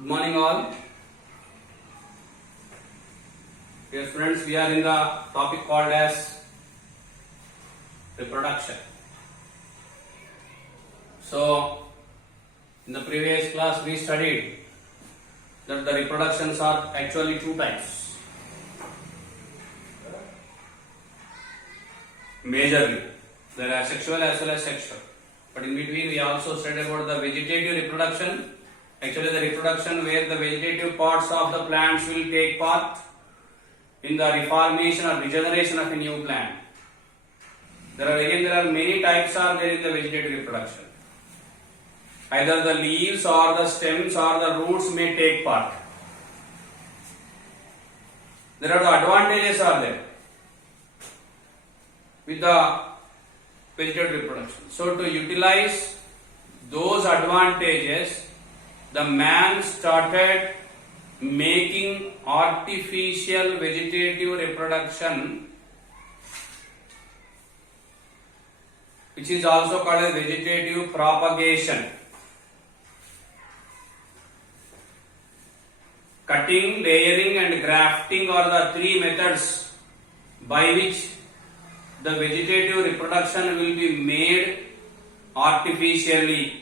Good morning all. Dear students, we are in the topic called as reproduction. So, in the previous class we studied that the reproductions are actually two types. Majorly, there are asexual as well as sexual. But in between we also studied about the vegetative reproduction. Actually the reproduction where the vegetative parts of the plants will take part in the reformation or regeneration of a new plant. There are many types are there in the vegetative reproduction. Either the leaves or the stems or the roots may take part. There are the advantages are there with the vegetative reproduction. So to utilize those advantages, the man started making artificial vegetative reproduction, which is also called as vegetative propagation. Cutting, layering and grafting are the three methods by which the vegetative reproduction will be made artificially.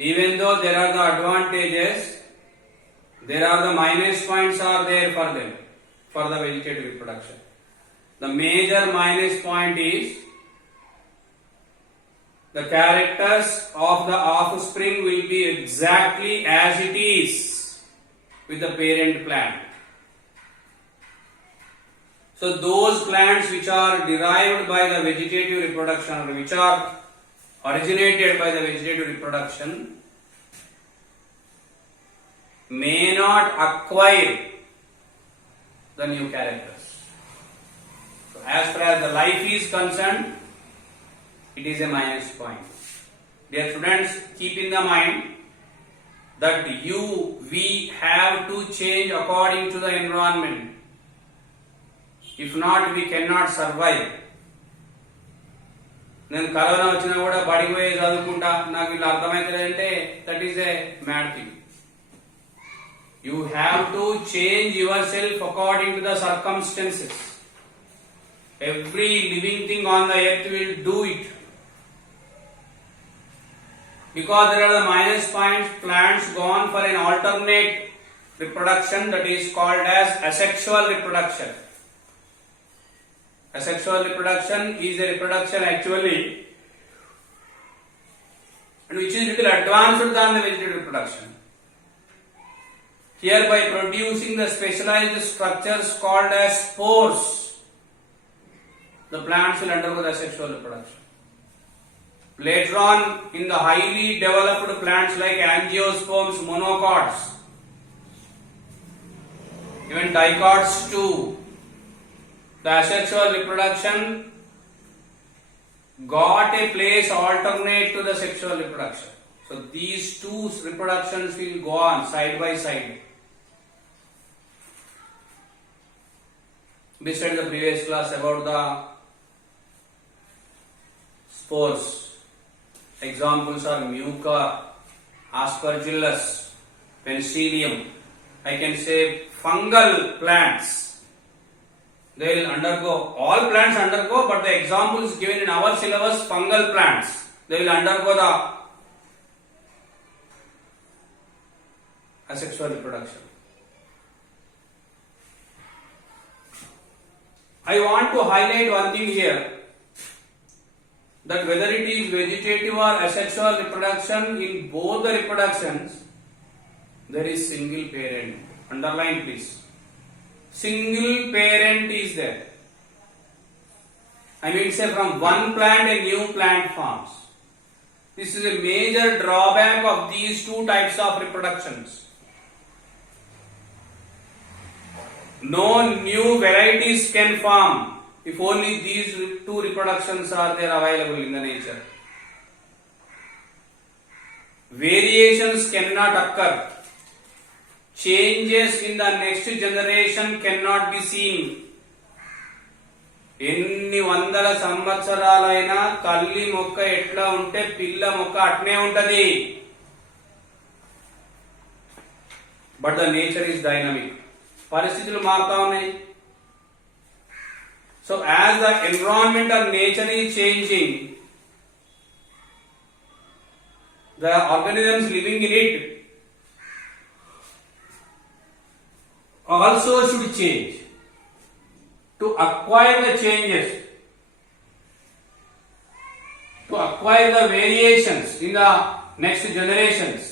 Even though there are the advantages, there are the minus points are there for them, for the vegetative reproduction. The major minus point is the characters of the offspring will be exactly as it is with the parent plant. So those plants which are derived by the vegetative reproduction or which are originated by the vegetative reproduction may not acquire the new characters. So as far as the life is concerned, it is a minus point. Dear students, keep in the mind that we have to change according to the environment. If not, we cannot survive. నేను corona వచ్చినా కూడా బడికి పోయి చదువుకుంటా నాకు ఇలా అర్థమవుతుందంటే that is a mad thing. You have to change yourself according to the circumstances. Every living thing on the earth will do it. Because there are the minus points, plants gone for an alternate reproduction that is called as asexual reproduction. Asexual reproduction is a reproduction actually and which is little advanced than the vegetative reproduction. Here by producing the specialized structures called as spores, the plants will undergo the asexual reproduction. Later on in the highly developed plants like angiosperms, monocots, even dicots too, the asexual reproduction got a place alternate to the sexual reproduction. So these two reproductions will go on side by side. We studied the previous class about the spores. Examples are Mucor, Aspergillus, Penicillium. I can say fungal plants. They will undergo, all plants undergo, but the examples given in our syllabus, fungal plants, they will undergo the asexual reproduction. I want to highlight one thing here, that whether it is vegetative or asexual reproduction, in both the reproductions, there is single parent. Underline please. Single parent is there. I mean say from one plant a new plant forms. This is a major drawback of these two types of reproductions. No new varieties can form if only these two reproductions are there available in the nature. Variations cannot occur. Changes in the next generation cannot be seen. ఎన్ని వందల సంవత్సరాలైనా తల్లి మొక్క ఎట్లా ఉంటే పిల్ల మొక్క అట్నే ఉంటది. But the nature is dynamic. పరిస్థితులు మారుతా ఉన్నాయి. So as the environment of nature is changing, the organisms living in it also should change to acquire the changes, to acquire the variations in the next generations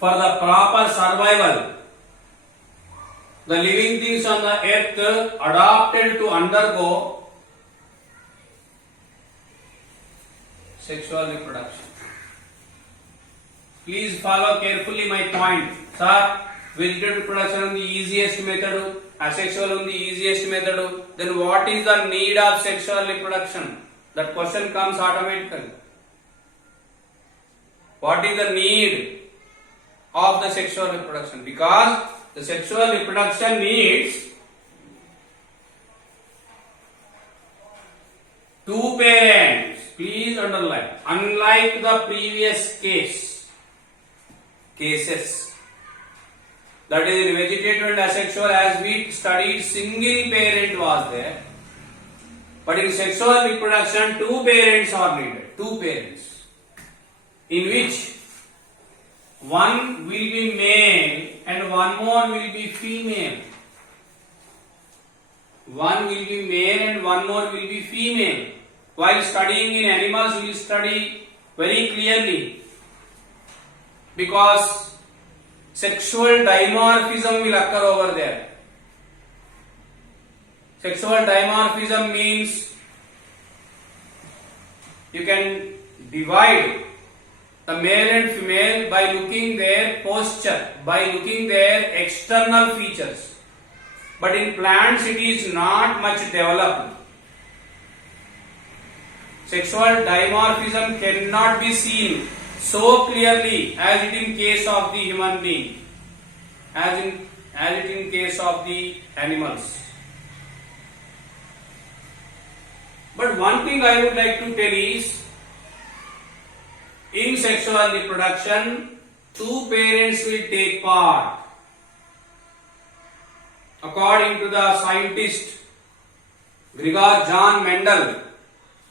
for the proper survival. The living things on the earth adapted to undergo sexual reproduction. Please follow carefully my point. Sir, vegetative reproduction is the easiest method, asexual is the easiest method. Then what is the need of sexual reproduction? That question comes automatically. What is the need of the sexual reproduction? Because the sexual reproduction needs two parents. Please underline. Unlike the previous cases, that is in vegetative and asexual, as we studied, single parent was there, but in sexual reproduction two parents are needed. Two parents, in which one will be male and one more will be female. One will be male and one more will be female. While studying in animals, we will study very clearly, because sexual dimorphism will occur over there. Sexual dimorphism means you can divide the male and female by looking their posture, by looking their external features. But in plants it is not much developed. Sexual dimorphism cannot be seen so clearly as it in case of the human being, as it in case of the animals. But one thing I would like to tell is, in sexual reproduction, two parents will take part. According to the scientist Gregor John Mendel,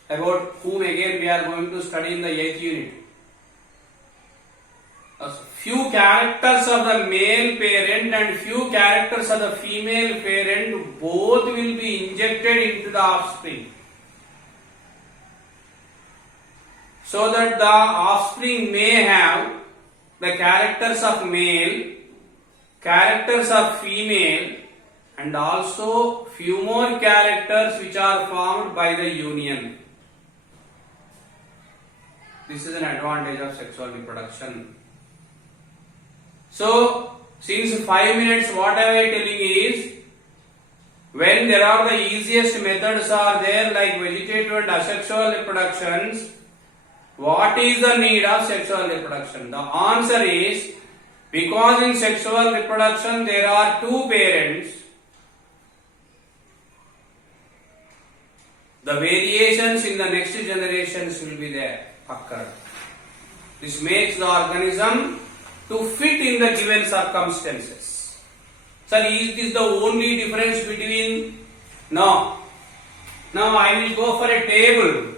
about whom again we are going to study in the 8th unit. A few characters of the male parent and few characters of the female parent, both will be injected into the offspring, so that the offspring may have the characters of male, characters of female, and also few more characters which are formed by the union. This is an advantage of sexual reproduction. So, since 5 minutes, what am I telling is, when there are the easiest methods are there, like vegetative and asexual reproductions, what is the need of sexual reproduction? The answer is, because in sexual reproduction there are two parents, the variations in the next generations will be there, occur. This makes the organism to fit in the given circumstances. Sir, is this the only difference between? No. Now I will go for a table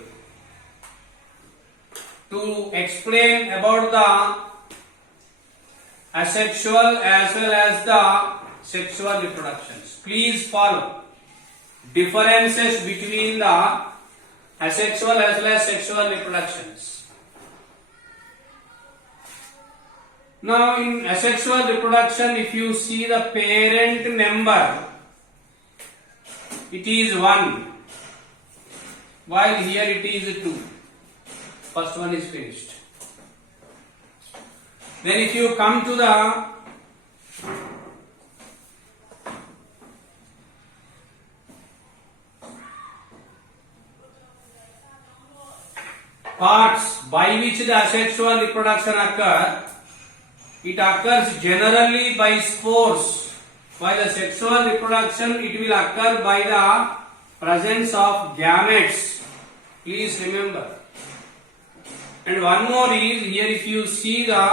to explain about the asexual as well as the sexual reproductions. Please follow. Differences between the asexual as well as sexual reproductions. Now in asexual reproduction, if you see the parent number, it is 1, while here it is 2. First one is finished. Then if you come to the parts by which the asexual reproduction occur, it occurs generally by spores. By the sexual reproduction, it will occur by the presence of gametes. Please remember. And one more is here, if you see the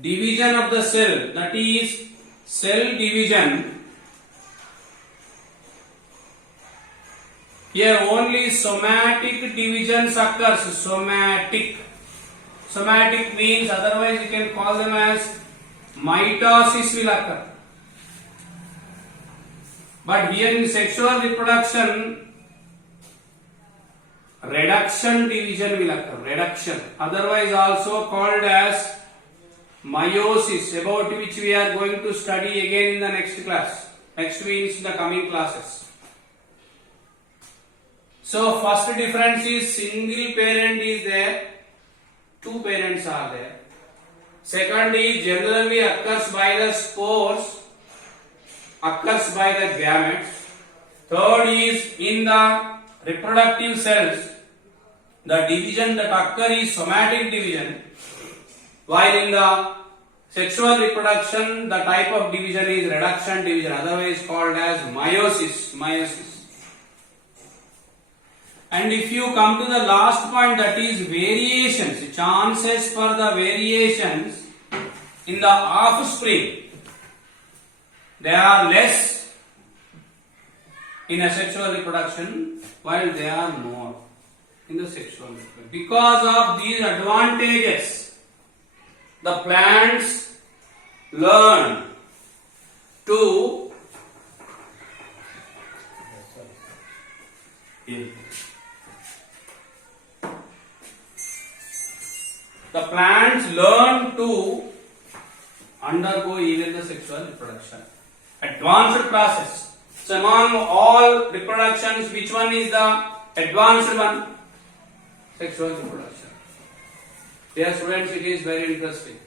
division of the cell, that is cell division. Here only somatic divisions occurs. Somatic. Somatic means, otherwise you can call them as mitosis will occur. But here in sexual reproduction, reduction division will occur. Reduction. Otherwise also called as meiosis, about which we are going to study again in the next class. Next means in the coming classes. So first difference is single parent is there, two parents are there. Second is generally occurs by the spores, occurs by the gametes. Third is in the reproductive cells, the division that occur is somatic division, while in the sexual reproduction the type of division is reduction division, otherwise called as meiosis. And if you come to the last point, that is variations, chances for the variations in the offspring, they are less in a sexual reproduction while they are more in the sexual reproduction. Because of these advantages, the plants learn to undergo even the sexual reproduction. Advanced process. So among all reproductions, which one is the advanced one? Sexual reproduction. Dear students, it is very interesting.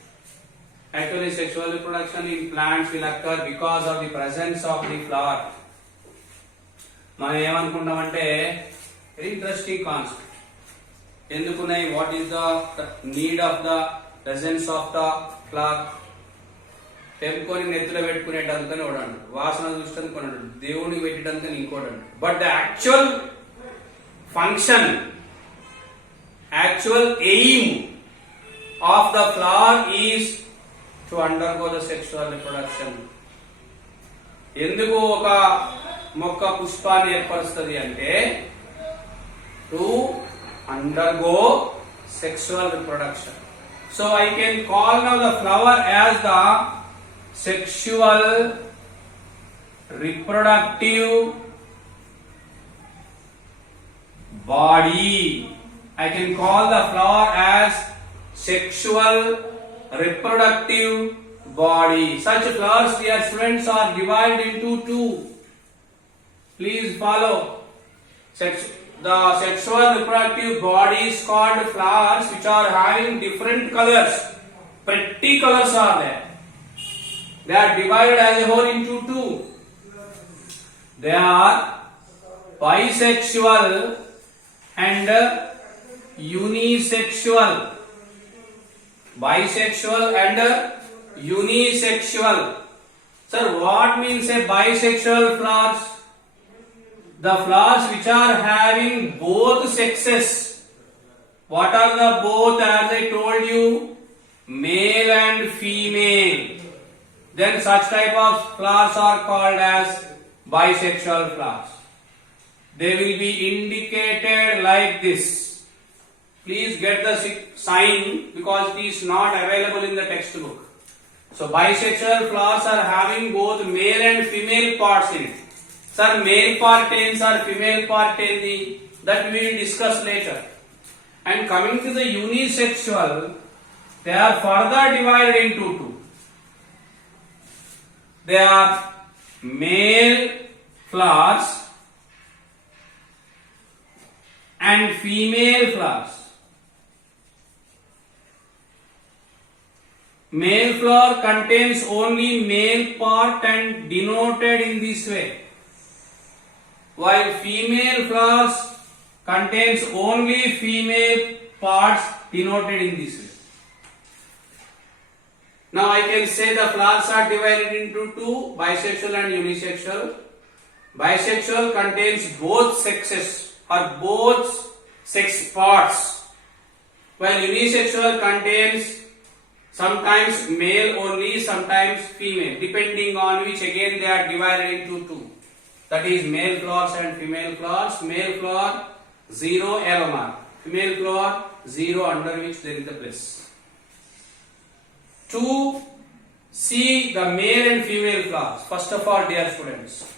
Actually, sexual reproduction in plants will occur because of the presence of the flower. మనం ఏమనుకుంటామంటే very interesting concept. ఎందుకున్నాయి? What is the need of the presence of the flower? తెంపుకొని నెత్తిలో పెట్టుకునేటందుకని ఒకడు, వాసన చూసేందుకు కొనడు, దేవునికి పెట్టేటందుకని ఇంకోటి. But the actual function, actual aim of the flower is to undergo the sexual reproduction. ఎందుకు ఒక మొక్క పుష్పాన్ని ఏర్పరుస్తుంది అంటే to undergo sexual reproduction. So I can call now the flower as the sexual reproductive body. I can call the flower as sexual reproductive body. Such flowers, dear students, are divided into two. Please follow. The sexual reproductive body is called flowers which are having different colors. Pretty colors are there. They are divided as a whole into two. They are bisexual and unisexual. Bisexual and unisexual. Sir, what means a bisexual flowers? The flowers which are having both sexes. What are the both? As I told you, male and female. Then such type of flowers are called as bisexual flowers. They will be indicated like this. Please get the sign because it is not available in the textbook. So bisexual flowers are having both male and female parts in it. Sir, male part ends or female part ends, that we will discuss later. And coming to the unisexual, they are further divided into two. They are male flowers and female flowers. Male flower contains only male part and denoted in this way, while female flowers contains only female parts denoted in this way. Now I can say the flowers are divided into two, bisexual and unisexual. Bisexual contains both sexes or both sex parts, while unisexual contains sometimes male only, sometimes female, depending on which again they are divided into two. That is male flowers and female flowers. Male flower 0 arrow mark, female flower 0 under which there is a plus. To see the male and female flowers, first of all, dear students,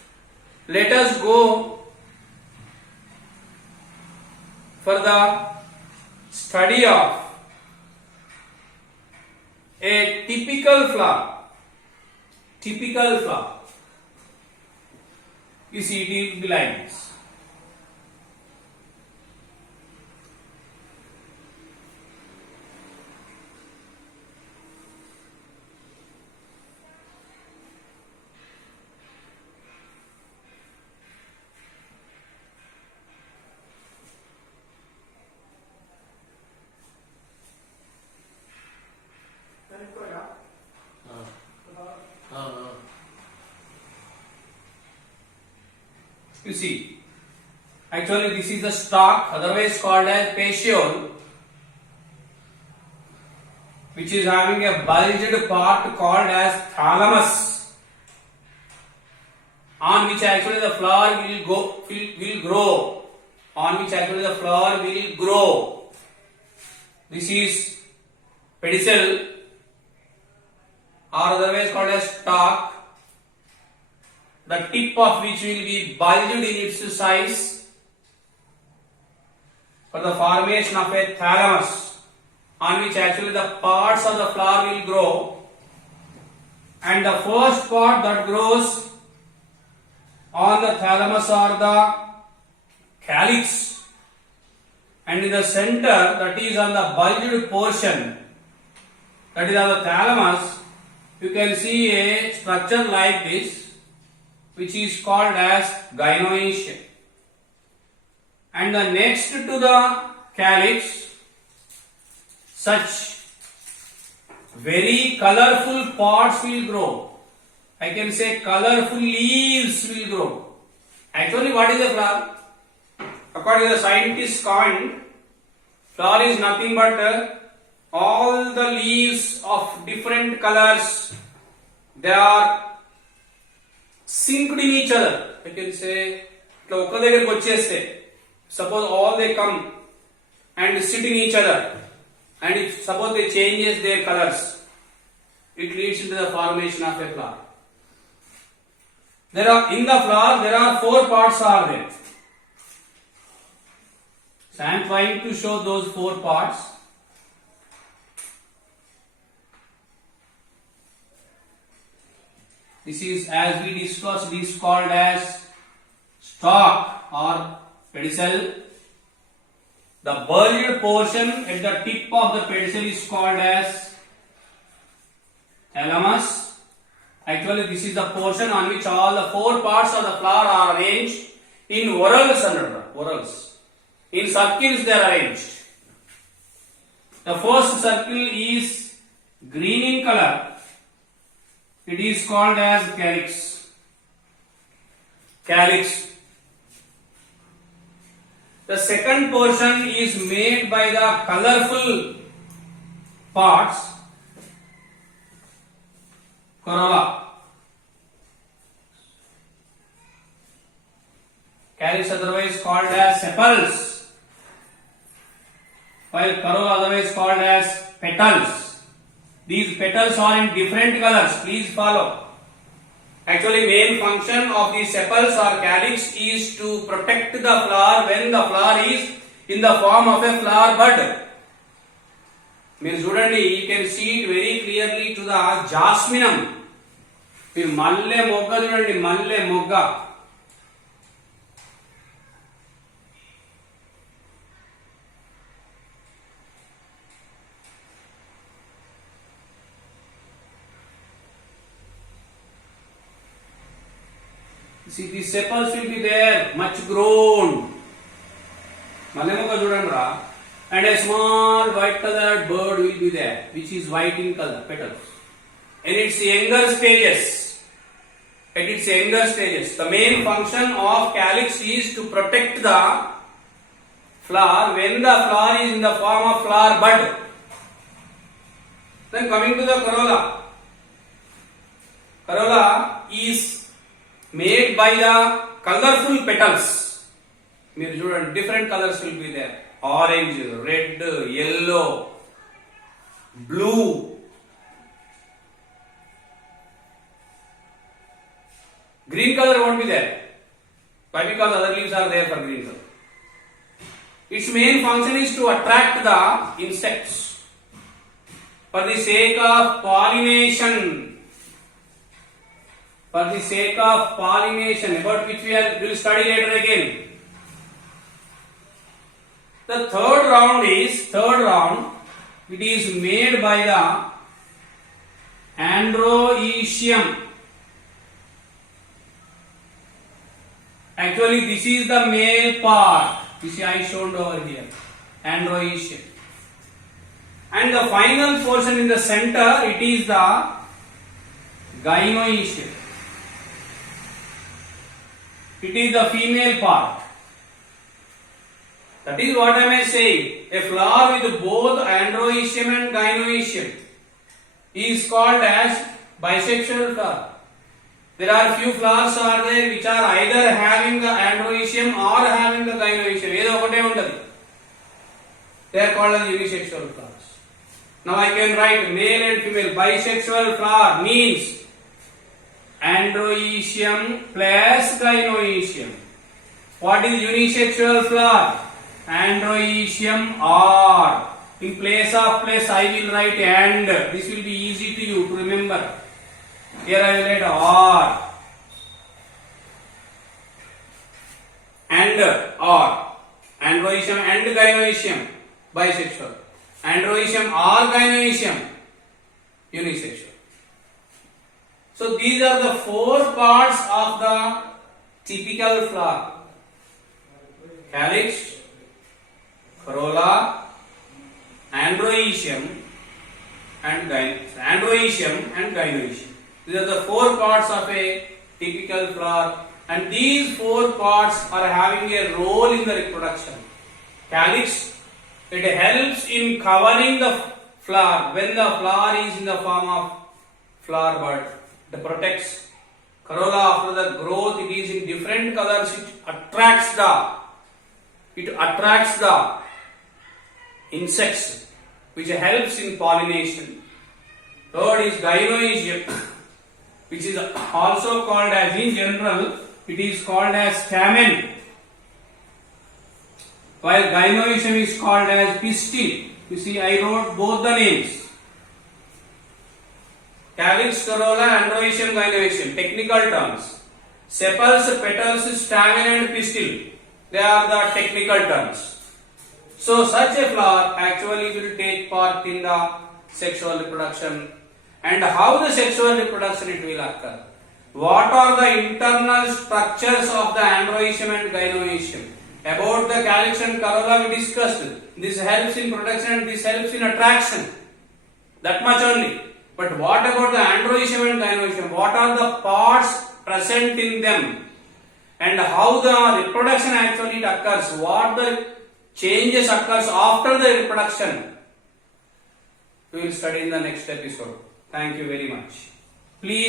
let us go for the study of a typical flower. Typical flower. You see, it will be like this. You see, actually this is the stalk, otherwise called as petiole, which is having a bulged part called as thalamus, on which actually the flower will grow. On which actually the flower will grow. This is pedicel, or otherwise called as stalk, the tip of which will be bulged in its size for the formation of a thalamus, on which actually the parts of the flower will grow, and the first part that grows on the thalamus are the calyx, and in the center, that is on the bulged portion, that is on the thalamus, you can see a structure like this, which is called as gynoecium. And the next to the calyx, such very colorful parts will grow. I can say colorful leaves will grow. Actually, what is a flower? According to the scientists' comment, flower is nothing but all the leaves of different colors, they are synced in each other. I can say, suppose all they come and sit in each other, and if suppose they changes their colors, it leads into the formation of a flower. In the flower there are 4 parts are there. So I am trying to show those 4 parts. This is, as we discussed, this is called as stalk or pedicel. The bulged portion at the tip of the pedicel is called as thalamus. Actually, this is the portion on which all the 4 parts of the flower are arranged in whorls under the whorls. In circles they are arranged. The first circle is green in color. It is called as calyx. Calyx. The second portion is made by the colorful parts, corolla. Calyx otherwise called as sepals, while corolla otherwise called as petals. These petals are in different colors. Please follow. Actually, main function of the sepals or calyx is to protect the flower when the flower is in the form of a flower bud. Means, you can see it very clearly to the jasminum. Malle mogga, malle mogga. See, the sepals will be there, much grown. And a small white colored bird will be there, which is white in color, petals. In its younger stages, at its younger stages. The main function of calyx is to protect the flower when the flower is in the form of flower bud. Then coming to the corolla. Corolla is made by the colorful petals. Different colors will be there. Orange, red, yellow, blue. Green color won't be there. Why? Because other leaves are there for green color. Its main function is to attract the insects for the sake of pollination. For the sake of pollination, about which we will study later again. The third round, it is made by the androecium. Actually, this is the male part. This I showed over here. Androecium. And the final portion in the center, it is the gynoecium. It is the female part. That is what I may say. A flower with both androecium and gynoecium is called as bisexual flower. There are few flowers are there which are either having the androecium or having the gynoecium. They are called as unisexual flowers. Now I can write male and female. Bisexual flower means androecium plus gynoecium. What is unisexual flower? Androecium or. In place of plus I will write and. This will be easy to you to remember. Here I will write or. And or. Androecium and gynoecium. Bisexual. Androecium or gynoecium. Unisexual. So these are the four parts of the typical flower. Calyx, corolla, androecium and gynoecium. These are the four parts of a typical flower, and these four parts are having a role in the reproduction. Calyx, it helps in covering the flower when the flower is in the form of flower bud. It protects. Corolla, after the growth, it is in different colors. It attracts the insects, which helps in pollination. Third is gynoecium, which is also called as, in general, it is called as stamen, while gynoecium is called as pistil. You see, I wrote both the names. Calyx, corolla, androecium, gynoecium. Technical terms. Sepals, petals, stamen and pistil. They are the technical terms. So such a flower actually will take part in the sexual reproduction. And how the sexual reproduction it will occur? What are the internal structures of the androecium and gynoecium? About the calyx and corolla we discussed. This helps in production and this helps in attraction. That much only. But what about the androecium and gynoecium? What are the parts present in them? And how the reproduction actually occurs? What the changes occurs after the reproduction? We will study in the next episode. Thank you very much. Please